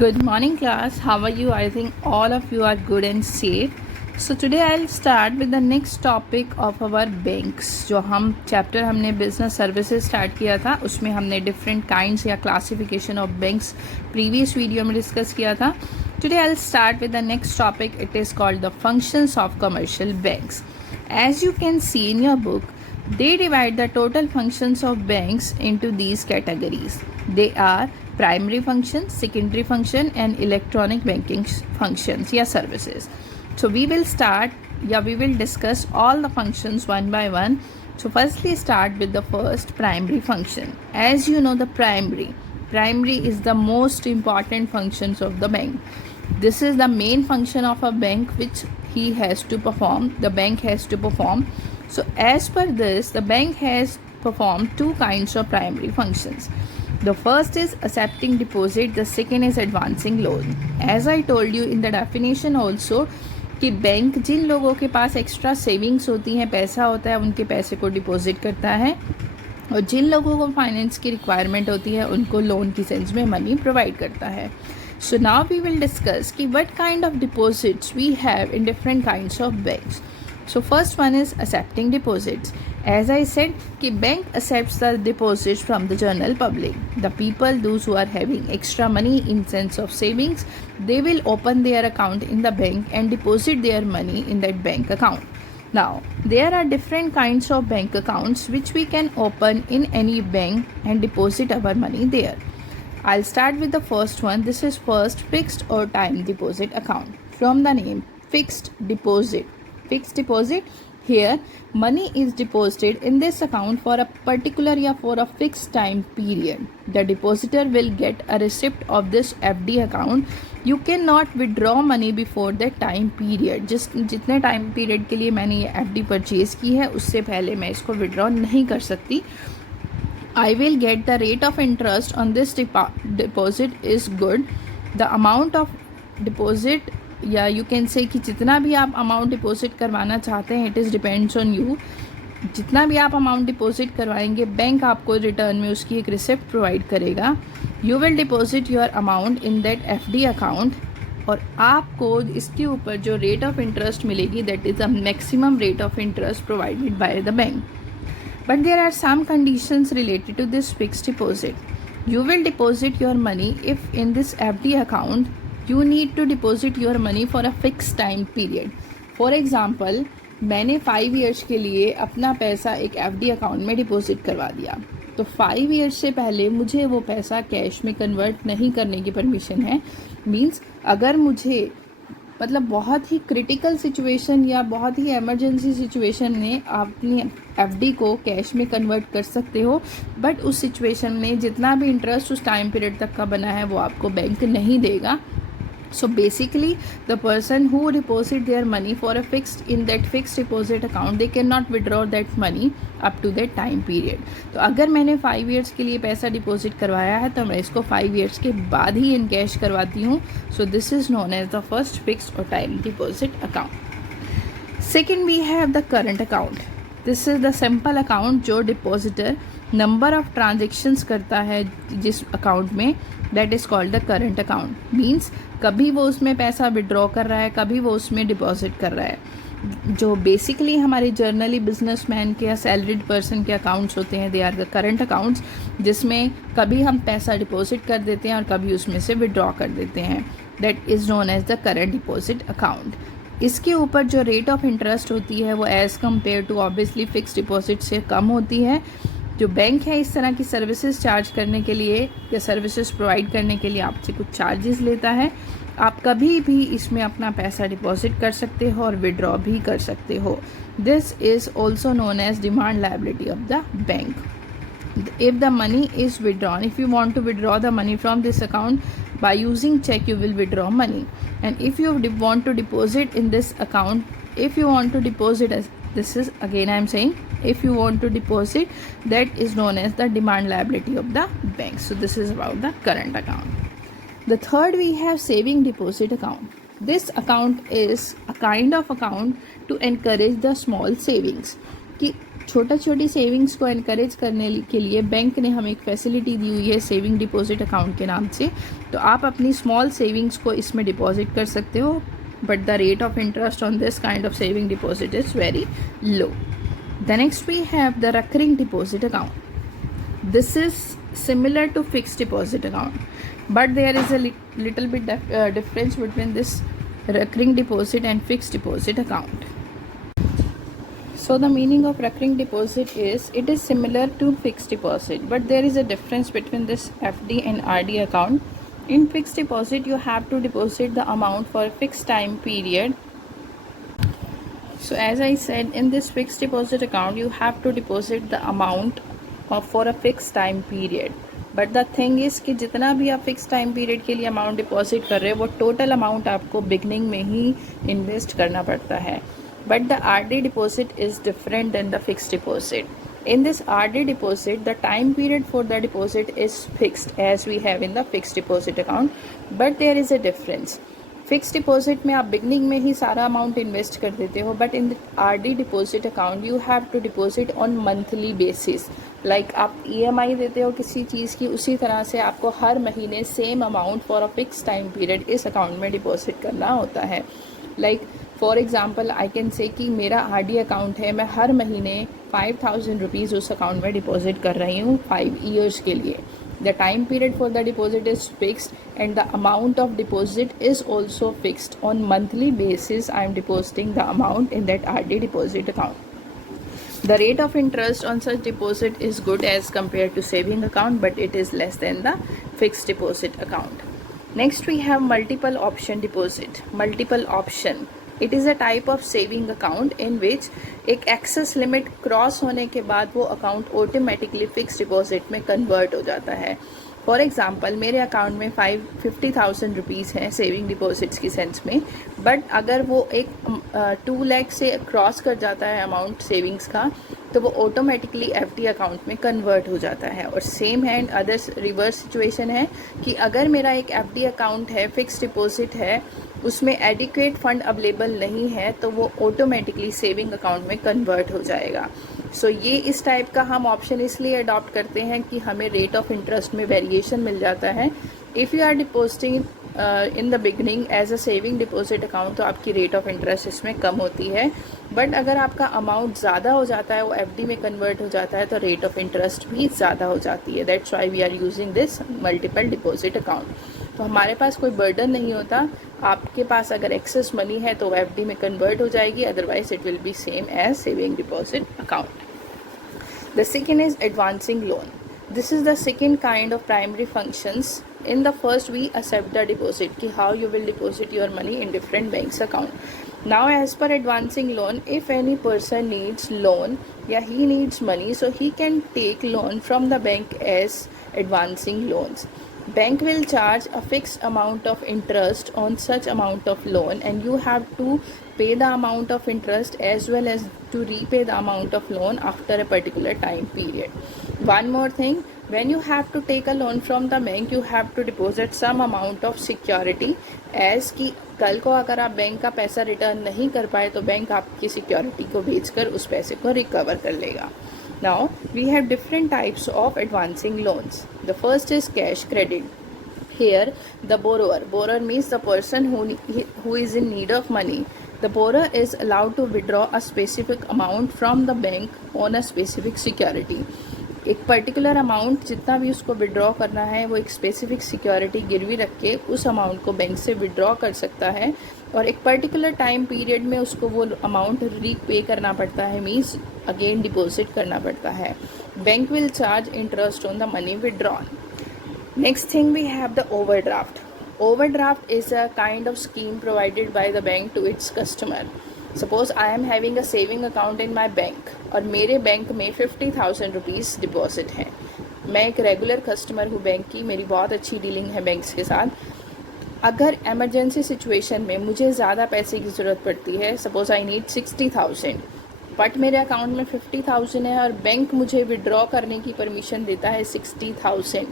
Good morning class, how are you? I think all of you are good and safe. So today I'll start with the next topic of our banks. जो हम chapter हमने business services start किया था उसमें हमने different kinds या classification of banks previous video में discuss किया था. Today I'll start with the next topic. It is called the functions of commercial banks. As you can see in your book, they divide the total functions of banks into these categories. They are primary function, secondary function and electronic banking functions या services. So we will discuss all the functions one by one. So firstly start with the first, primary function. As you know, the primary is the most important functions of the bank. This is the main function of a bank which the bank has to perform. So as per this, the bank has performed two kinds of primary functions. The first is accepting deposit, the second is advancing loan. As I told you in the definition also कि bank जिन लोगों के पास extra savings होती हैं, पैसा होता है, उनके पैसे को डिपॉजिट करता है और जिन लोगों को फाइनेंस की रिक्वायरमेंट होती है उनको लोन की सेंस में मनी प्रोवाइड करता है. So now we will discuss कि what kind of deposits we have in different kinds of banks. So first one is accepting deposits. As I said, कि bank accepts the deposits from the general public. The people, those who are having extra money in sense of savings, they will open their account in the bank and deposit their money in that bank account. Now, there are different kinds of bank accounts which we can open in any bank and deposit our money there. I'll start with the first one. This is first fixed or time deposit account. From the name, fixed deposit. Fixed deposit, here money is deposited in this account for a particular or for a fixed time period. The depositor will get a receipt of this FD account. You cannot withdraw money before that time period. जितने time period के लिए मैंने ये FD purchase की है उससे पहले मैं इसको withdraw नहीं कर सकती. I will get the rate of interest on this deposit is good. The amount of deposit या यू कैन से कि जितना भी आप अमाउंट डिपॉजिट करवाना चाहते हैं, it is depends on you. जितना भी आप अमाउंट डिपॉजिट करवाएंगे बैंक आपको रिटर्न में उसकी एक रिसिप्ट प्रोवाइड करेगा. You will deposit your amount in that FD account और आपको इसके ऊपर जो रेट ऑफ इंटरेस्ट मिलेगी that is the maximum rate of interest provided by the bank. But there are some conditions related to this fixed deposit. You will deposit your money if in this FD account you need to deposit your money for a fixed time period. For example, मैंने 5 years के लिए अपना पैसा एक FD account में deposit करवा दिया, तो 5 years से पहले मुझे वो पैसा कैश में कन्वर्ट नहीं करने की परमिशन है. मीन्स अगर मुझे मतलब बहुत ही क्रिटिकल सिचुएशन या बहुत ही एमरजेंसी सिचुएशन में अपनी FD को कैश में कन्वर्ट कर सकते हो, बट उस सिचुएशन में जितना भी इंटरेस्ट उस टाइम पीरियड तक का बना है वो आपको बैंक नहीं देगा. So basically the person who deposit their money for a fixed deposit account, they cannot withdraw that money up to that time period. तो अगर मैंने 5 years के लिए पैसा डिपॉजिट करवाया है तो मैं इसको 5 years के बाद ही इन कैश करवाती हूँ. So this is known as the first fixed or time deposit account. Second we have the current account. This is the simple account जो डिपॉजिटर नंबर ऑफ ट्रांजेक्शन्स करता है जिस अकाउंट में, that is called the current account. Means कभी वो उसमें पैसा withdraw कर रहा है, कभी वो उसमें डिपॉजिट कर रहा है. जो बेसिकली हमारे जर्नली बिजनेसमैन के या सैलरीड पर्सन के अकाउंट्स होते हैं, they are the current accounts, जिसमें कभी हम पैसा डिपॉजिट कर देते हैं और कभी उसमें से विड्रॉ कर देते हैं. That is known as the current deposit account. इसके ऊपर जो रेट ऑफ इंटरेस्ट होती है वो as compare to obviously fix deposit से कम होती है. जो बैंक है इस तरह की सर्विसेज चार्ज करने के लिए या सर्विसेज प्रोवाइड करने के लिए आपसे कुछ चार्जेस लेता है. आप कभी भी इसमें अपना पैसा डिपॉजिट कर सकते हो और विड्रॉ भी कर सकते हो. This is also known as demand liability of the bank. If the money is withdrawn, if you want to withdraw the money from this account by using check, you will withdraw money. And if you want to deposit in this account, if you want to deposit, as this is again I am saying, if you want to deposit, that is known as the demand liability of the bank. So this is about the current account. The third we have saving deposit account. This account is a kind of account to encourage the small savings. कि छोटा छोटी savings को encourage करने के लिए bank ने हमें एक फैसिलिटी दी हुई है सेविंग डिपॉजिट अकाउंट के नाम से। तो आप अपनी स्मॉल सेविंग्स को इसमें डिपॉजिट कर सकते हो, but the rate of interest on this kind of saving deposit is very low. The next we have the recurring deposit account. This is similar to fixed deposit account, but there is a little bit difference between this recurring deposit and fixed deposit account. So the meaning of recurring deposit is it is similar to fixed deposit, but there is a difference between this FD and RD account. In fixed deposit you have to deposit the amount for a fixed time period. So as I said, in this fixed deposit account you have to deposit the amount for a fixed time period. But the thing is कि जितना भी आप fix time period के लिए amount deposit कर रहे हो वो टोटल अमाउंट आपको बिगनिंग में ही इन्वेस्ट करना पड़ता है. But the RD deposit is different than the fix deposit. In this RD deposit, the time period for the deposit is fixed as we have in the fixed deposit account, but there is a difference. Fix deposit में आप beginning में ही सारा amount invest कर देते हो, but in RD deposit account you have to deposit on monthly basis. Like आप EMI देते हो किसी चीज़ की, उसी तरह से आपको हर महीने same amount for a fix time period इस अकाउंट में डिपॉजिट करना होता है. Like for example I can say कि मेरा RD अकाउंट है, मैं हर महीने 5000 रुपीज़ उस अकाउंट में डिपॉजिट कर रही हूँ 5 years के लिए. The time period for the deposit is fixed and the amount of deposit is also fixed. On monthly basis, I am depositing the amount in that RD deposit account. The rate of interest on such deposit is good as compared to saving account, but it is less than the fixed deposit account. Next we have multiple option deposit. Multiple option. It is a type of saving account in which एक access limit cross होने के बाद वो account automatically fix deposit में convert हो जाता है. For example मेरे अकाउंट में 50,000 रुपीज़ हैं सेविंग डिपॉजिट्स की सेंस में, बट अगर वो एक 2 लाख से क्रॉस कर जाता है अमाउंट सेविंग्स का, तो वो ऑटोमेटिकली FD अकाउंट में कन्वर्ट हो जाता है. और सेम है अदर रिवर्स सिचुएशन है कि अगर मेरा एक FD अकाउंट है, फिक्स डिपॉजिट है, उसमें एडिक्वेट फंड अवेलेबल नहीं है, तो वो ऑटोमेटिकली सेविंग अकाउंट में कन्वर्ट हो जाएगा. सो ये इस टाइप का हम ऑप्शन इसलिए अडॉप्ट करते हैं कि हमें रेट ऑफ इंटरेस्ट में वेरिएशन मिल जाता है. If you are depositing in the beginning as a saving deposit account, तो आपकी रेट ऑफ इंटरेस्ट इसमें कम होती है. बट अगर आपका अमाउंट ज़्यादा हो जाता है, वो FD में कन्वर्ट हो जाता है, तो रेट ऑफ इंटरेस्ट भी ज़्यादा हो जाती है. That's why we are using this multiple deposit account. तो हमारे पास कोई बर्डन नहीं होता. आपके पास अगर एक्सेस मनी है तो FD में कन्वर्ट हो जाएगी, otherwise it will be same as saving deposit account. The second is advancing loan. This is the second kind of primary functions. In the first we accept the deposit ki how you will deposit your money in different banks account. Now as per advancing loan, if any person needs loan he needs money, so he can take loan from the bank as advancing loans. Bank will charge a fixed amount of interest on such amount of loan, and you have to pay the amount of interest as well as to repay the amount of loan after a particular time period. One more thing, when you have to take a loan from the bank, you have to deposit some amount of security, as कि कल को अगर आप bank का पैसा return नहीं कर पाए तो बैंक आपकी सिक्योरिटी को बेचकर उस पैसे को रिकवर कर लेगा. Now we have different types of advancing loans. The first is cash credit. Here the borrower means the person who is in need of money. The borrower is allowed to withdraw a specific amount from the bank on a specific security. एक particular amount जितना भी उसको withdraw करना है वो एक specific security गिरवी रख के उस अमाउंट को बैंक से विड्रॉ कर सकता है, और एक पर्टिकुलर टाइम पीरियड में उसको वो अमाउंट रीपे करना पड़ता है, मीन्स अगेन डिपॉजिट करना पड़ता है. Bank will charge interest on the money withdrawn. Next thing we have the overdraft. Overdraft is a kind of scheme provided by the bank to its customer. Suppose I am having a saving account in my bank और मेरे bank में 50,000 rupees deposit है. मैं एक regular customer हूँ bank की, मेरी बहुत अच्छी डीलिंग है बैंक्स के साथ. अगर एमरजेंसी सिचुएशन में मुझे ज़्यादा पैसे की ज़रूरत पड़ती है, सपोज आई नीड 60,000, बट मेरे अकाउंट में 50,000 है और बैंक मुझे विड्रॉ करने की परमिशन देता है 60,000,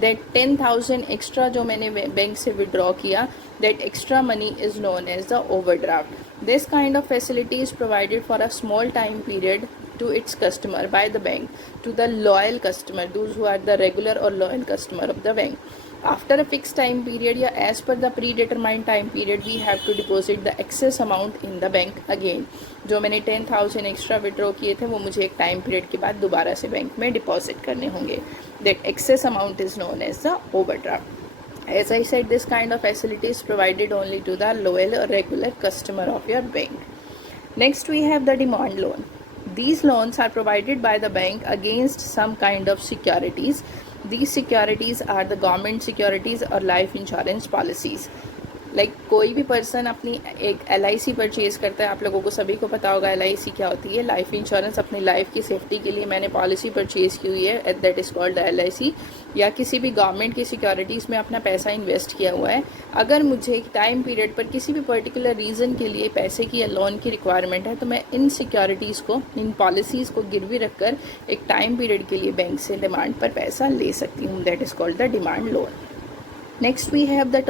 दैट 10,000 एक्स्ट्रा जो मैंने बैंक से विड्रॉ किया, that extra money is known as the overdraft. This kind of facility is provided for a small time period to its customer by the bank to the loyal customer, those who are the regular or loyal customer of the bank. After a fixed time period या as per the predetermined time period, we have to deposit the excess amount in the bank again. जो मैंने 10,000 extra withdraw किए थे वो मुझे एक time period के बाद दोबारा से बैंक में डिपॉजिट करने होंगे. That excess amount is known as the overdraft. As I said, this kind of facility is provided only to the loyal or regular customer of your bank. Next we have the demand loan. These loans are provided by the bank against some kind of securities. These securities are the government securities or life insurance policies. Like कोई भी person अपनी एक LIC purchase करता है. आप लोगों को सभी को पता होगा LIC क्या होती है. लाइफ इंश्योरेंस, अपनी लाइफ की सेफ्टी के लिए मैंने पॉलिसी परचेज़ की हुई है, दैट इज़ कॉल्ड LIC. या किसी भी गवर्नमेंट की सिक्योरिटीज़ में अपना पैसा इन्वेस्ट किया हुआ है. अगर मुझे एक टाइम पीरियड पर किसी भी पर्टिकुलर रीज़न के लिए पैसे की या लोन की रिक्वायरमेंट है तो मैं इन सिक्योरिटीज़ को, इन पॉलिसीज़ को गिरवी रखकर एक टाइम पीरियड के लिए बैंक से डिमांड पर पैसा ले सकती हूँ. That is called the demand loan. Next we have the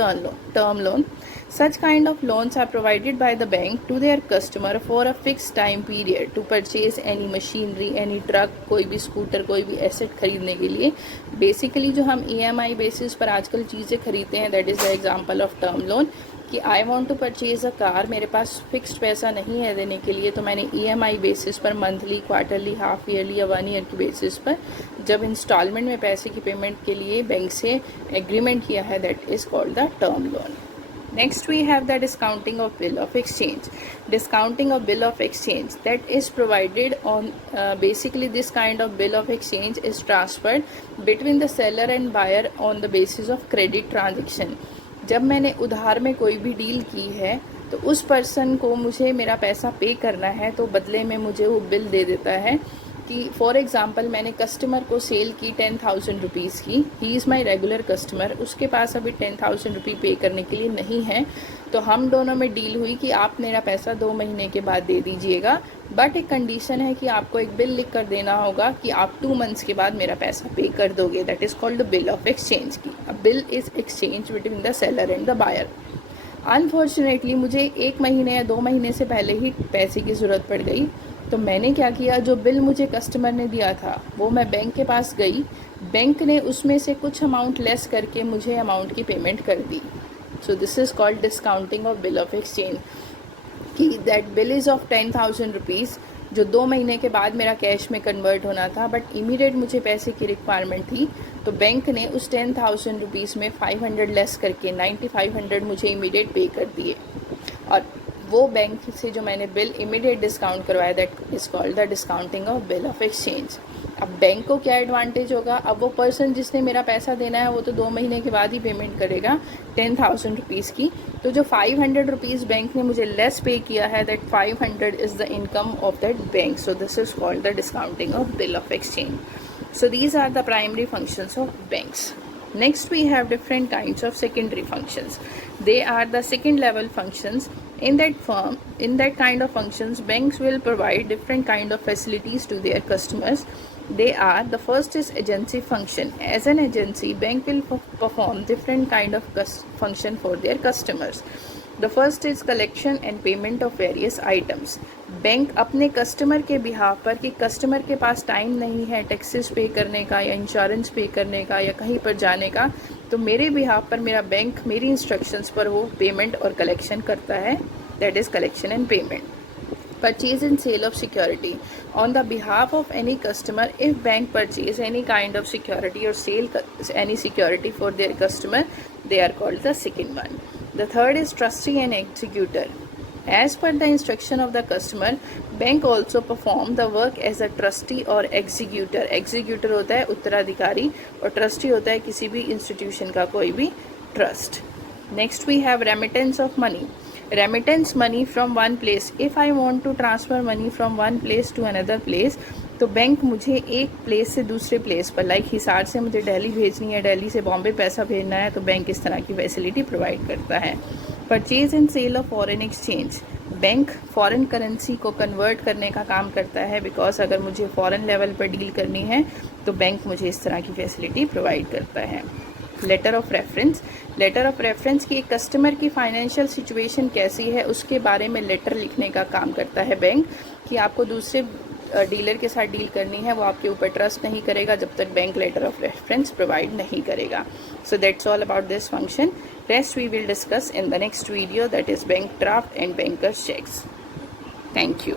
term loan. Such kind of loans are provided by the bank to their customer for a fixed time period to purchase any machinery, any truck, कोई भी scooter, कोई भी asset खरीदने के लिए. Basically जो हम EMI basis पर आजकल चीज़ें खरीदते हैं, that is the example of term loan. कि I want to purchase a car, मेरे पास फिक्स्ड पैसा नहीं है देने के लिए, तो मैंने EMI बेसिस पर मंथली, क्वार्टरली, हाफ ईयरली या 1 ईयर की बेसिस पर जब इंस्टॉलमेंट में पैसे की पेमेंट के लिए बैंक से एग्रीमेंट किया है, that is called the term loan. Next we have the discounting of bill of exchange. Discounting of bill of exchange, that is provided on basically this kind of bill of exchange is transferred between the seller and buyer on the basis of credit transaction. जब मैंने उधार में कोई भी deal की है तो उस पर्सन को मुझे मेरा पैसा पे करना है, तो बदले में मुझे वो बिल दे देता है. कि फॉर एग्ज़ाम्पल मैंने कस्टमर को सेल की 10,000 रुपीज़ की, he is my regular customer, उसके पास अभी 10,000 रुपये पे करने के लिए नहीं है, तो हम दोनों में डील हुई कि आप मेरा पैसा 2 महीने के बाद दे दीजिएगा, बट एक कंडीशन है कि आपको एक बिल लिख कर देना होगा कि आप 2 मंथ्स के बाद मेरा पैसा पे कर दोगे. That is called the bill of exchange. की a bill is exchange between the seller and the buyer. Unfortunately मुझे 1 महीने या 2 महीने से पहले ही पैसे की ज़रूरत पड़ गई, तो मैंने क्या किया, जो बिल मुझे कस्टमर ने दिया था वो मैं बैंक के पास गई, बैंक ने उसमें से कुछ अमाउंट लेस करके मुझे अमाउंट की पेमेंट कर दी. So this is called discounting of bill of exchange. कि that bill is of 10,000 rupees जो 2 महीने के बाद मेरा कैश में कन्वर्ट होना था, बट इमीडिएट मुझे पैसे की रिक्वायरमेंट थी, तो बैंक ने उस 10,000 रुपीज़ में 500 लेस करके 9,500 मुझे इमीडिएट पे कर दिए. और वो बैंक से जो मैंने बिल इमीडिएट डिस्काउंट करवाया, that is called the discounting of bill of exchange. अब बैंक को क्या एडवांटेज होगा, अब वो पर्सन जिसने मेरा पैसा देना है वो तो 2 महीने के बाद ही पेमेंट करेगा 10,000 रुपीज़ की, तो जो 500 रुपीज़ बैंक ने मुझे लेस पे किया है, that 500 is the income of that bank. So this is called the discounting of bill of exchange. So these are the primary functions of banks. Next we have different kinds of secondary functions. They are the second level functions. In that kind of functions, banks will provide different kind of facilities to their customers. They are, the first is agency function. As an agency, bank will perform different kind of function for their customers. The first is collection and payment of various items. Bank अपने customer के behalf पर, कि customer के पास time नहीं है taxes पे करने का या इंश्योरेंस पे करने का या कहीं पर जाने का, तो मेरे बिहाफ पर मेरा बैंक मेरी इंस्ट्रक्शंस पर वो पेमेंट और कलेक्शन करता है. That is collection and payment. Purchase and sale of security. On the behalf of any customer, if bank purchase any kind of security or sale any security for their customer, they are called the second one. The third is trustee and executor. As per the instruction of the customer, bank also perform the work as a trustee or executor. Executor होता है उत्तराधिकारी और trustee होता है किसी भी institution का कोई भी trust. Next we have remittance of money. Remittance money from one place. If I want to transfer money from one place to another place, तो बैंक मुझे एक प्लेस से दूसरे प्लेस पर, लाइक हिसार से मुझे दिल्ली भेजनी है, दिल्ली से बॉम्बे पैसा भेजना है, तो बैंक इस तरह की फैसिलिटी प्रोवाइड करता है. Purchase and sale of foreign exchange. Bank foreign currency को कन्वर्ट करने का काम करता है, बिकॉज अगर मुझे फॉरेन लेवल पर डील करनी है तो बैंक मुझे इस तरह की फैसिलिटी प्रोवाइड करता है. Letter of reference. Letter of reference की कस्टमर की फाइनेंशियल सिचुएशन कैसी है उसके बारे में लेटर लिखने का काम करता है बैंक, कि आपको दूसरे डीलर के साथ डील करनी है वो आपके ऊपर ट्रस्ट नहीं करेगा जब तक bank letter of reference provide नहीं करेगा. So that's all about this function. Rest we will discuss in the next video, that is bank draft and bankers cheques. Thank you.